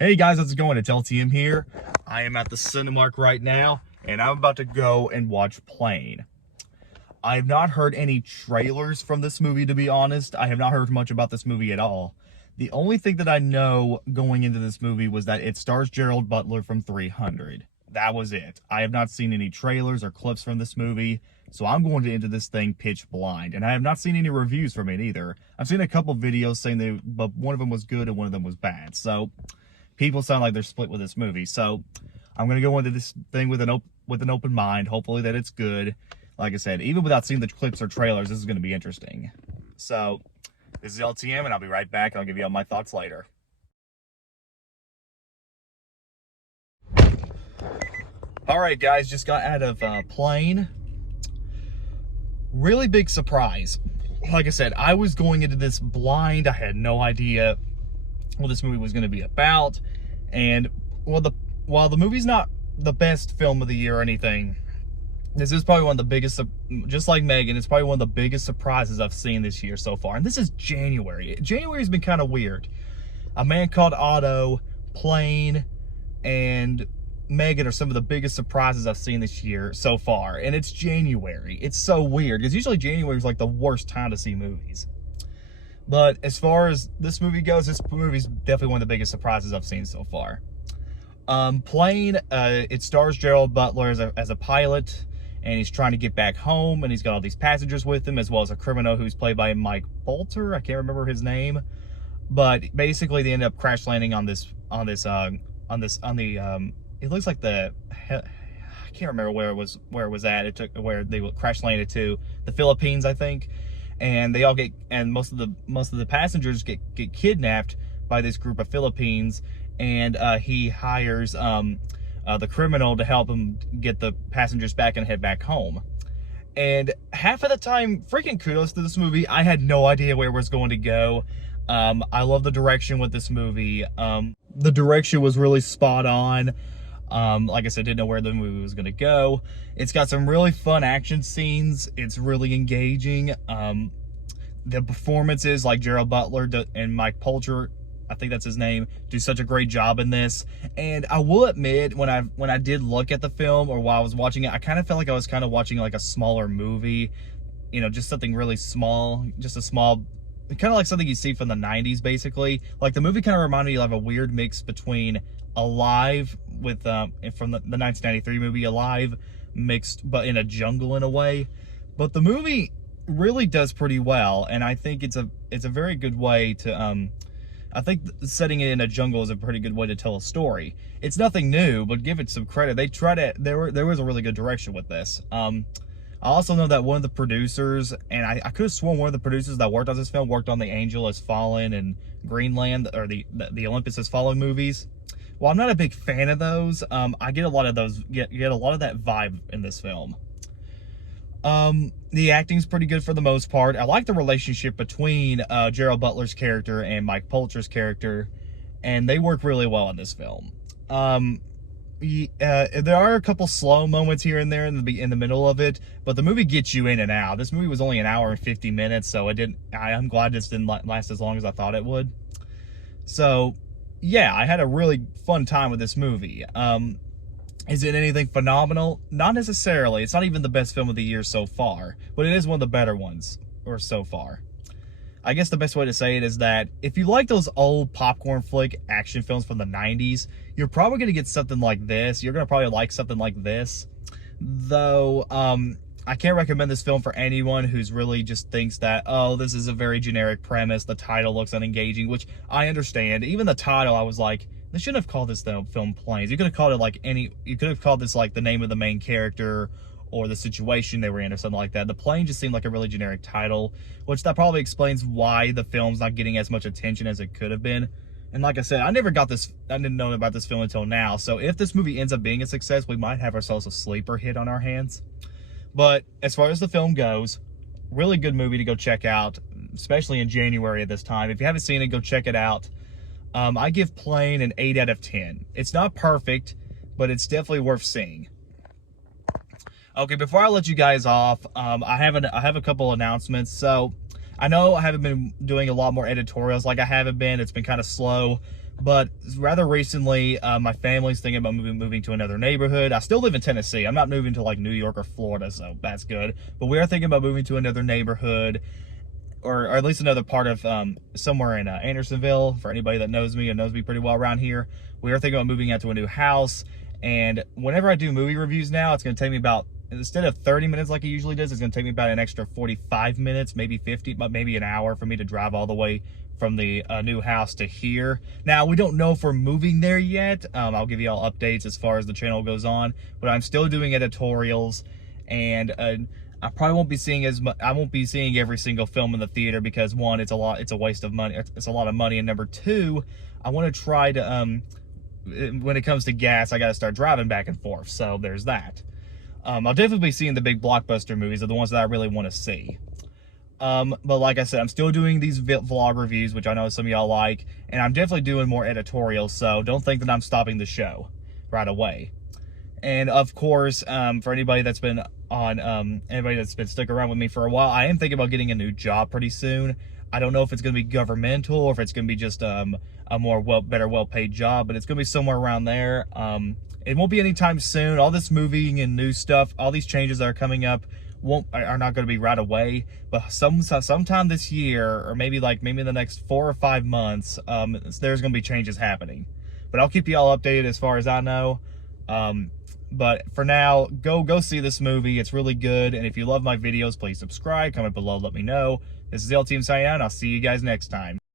Hey guys, how's it going? It's LTM here. I am at the Cinemark right now, and I'm about to go and watch Plane. I have not heard any trailers from this movie, to be honest. I have not heard much about this movie at all. The only thing that I know going into this movie was that it stars Gerald Butler from 300. That was it. I have not seen any trailers or clips from this movie, so I'm going into this thing pitch blind. And I have not seen any reviews from it either. I've seen a couple videos saying but one of them was good and one of them was bad. So people sound like they're split with this movie. So I'm going to go into this thing with an open mind, hopefully that it's good. Like I said, even without seeing the clips or trailers, this is going to be interesting. So this is LTM, and I'll be right back. I'll give you all my thoughts later. All right, guys, just got out of Plane. Really big surprise. Like I said, I was going into this blind. I had no idea what this movie was going to be about. And while the movie's not the best film of the year or anything, this is probably one of the biggest, just like Megan, it's probably one of the biggest surprises I've seen this year so far. And this is January. January's been kind of weird. A Man Called Otto, Plane, and Megan are some of the biggest surprises I've seen this year so far. And it's January. It's so weird, because usually January is like the worst time to see movies. But as far as this movie goes, this movie's definitely one of the biggest surprises I've seen so far. Plane, it stars Gerald Butler as a pilot, and he's trying to get back home, and he's got all these passengers with him, as well as a criminal who's played by Mike Bolter. I can't remember his name, but basically they end up crash landing on the it looks like I can't remember where it was at. Where they crash landed to, the Philippines, I think. And most of the passengers get kidnapped by this group of Philippines, and he hires the criminal to help him get the passengers back and head back home. And half of the time, freaking kudos to this movie. I had no idea where it was going to go. I love the direction with this movie. The direction was really spot on. Like I said, didn't know where the movie was going to go. It's got some really fun action scenes. It's really engaging. The performances, like Gerald Butler and Mike Poulter, I think that's his name, do such a great job in this. And I will admit, when I did look at the film, or while I was watching it, I kind of felt like I was kind of watching like a smaller movie. You know, just something really small, just a small, kind of like something you see from the 90s, basically. Like, the movie kind of reminded me of a weird mix between Alive with from the 1993 movie Alive, mixed but in a jungle in a way. But the movie really does pretty well, and I think it's a very good way to I think setting it in a jungle is a pretty good way to tell a story. It's nothing new, but give it some credit. They tried it. There was a really good direction with this. I also know that one of the producers, and I could have sworn one of the producers that worked on this film worked on The Angel Has Fallen and Greenland, or the Olympus Has Fallen movies. Well, I'm not a big fan of those. I get a lot of those, get a lot of that vibe in this film. The acting's pretty good for the most part. I like the relationship between Gerald Butler's character and Mike Poulter's character, and they work really well in this film. There are a couple slow moments here and there in the middle of it, but the movie gets you in and out. This movie was only an hour and 50 minutes, so I'm glad this didn't last as long as I thought it would. So yeah, I had a really fun time with this movie. Is it anything phenomenal? Not necessarily. It's not even the best film of the year so far, but it is one of the better ones, or so far. I guess the best way to say it is that if you like those old popcorn flick action films from the 90s, you're probably going to get something like this. You're going to probably like something like this. Though, I can't recommend this film for anyone who's really just thinks that, oh, this is a very generic premise, the title looks unengaging, which I understand. Even the title, I was like, they shouldn't have called this film Planes. You could have called it like you could have called this like the name of the main character or the situation they were in or something like that. The Plane just seemed like a really generic title, which that probably explains why the film's not getting as much attention as it could have been. And like I said, I didn't know about this film until now. So if this movie ends up being a success, we might have ourselves a sleeper hit on our hands. But as far as the film goes, really good movie to go check out, especially in January at this time. If you haven't seen it, go check it out. I give Plane an 8 out of 10. It's not perfect, but it's definitely worth seeing. Okay, before I let you guys off, I have a couple announcements. So I know I haven't been doing a lot more editorials like I haven't been. It's been kind of slow. But rather recently, my family's thinking about moving to another neighborhood. I still live in Tennessee. I'm not moving to like New York or Florida, so that's good. But we are thinking about moving to another neighborhood, or at least another part of somewhere in Andersonville. For anybody that knows me and knows me pretty well around here, we are thinking about moving out to a new house. And whenever I do movie reviews now, it's going to take me about, instead of 30 minutes like it usually does, it's going to take me about an extra 45 minutes, maybe 50, but maybe an hour for me to drive all the way from the new house to here. Now, we don't know if we're moving there yet. I'll give you all updates as far as the channel goes on, but I'm still doing editorials, and I probably won't be seeing as much. I won't be seeing every single film in the theater because, one, it's a waste of money. It's a lot of money, and number two, I want to try to when it comes to gas, I got to start driving back and forth. So there's that. I'll definitely be seeing the big blockbuster movies, are the ones that I really want to see. But like I said, I'm still doing these vlog reviews, which I know some of y'all like, and I'm definitely doing more editorials, so don't think that I'm stopping the show right away. And of course, for anybody that's been on, anybody that's been sticking around with me for a while, I am thinking about getting a new job pretty soon. I don't know if it's going to be governmental or if it's going to be just a more well-paid job, but it's going to be somewhere around there. It won't be anytime soon. All this moving and new stuff, all these changes that are coming up are not going to be right away, but sometime this year, or maybe in the next 4 or 5 months, there's going to be changes happening. But I'll keep you all updated as far as I know. But for now, go see this movie. It's really good. And if you love my videos, please subscribe, comment below, let me know. This is LTM signing out, and I'll see you guys next time.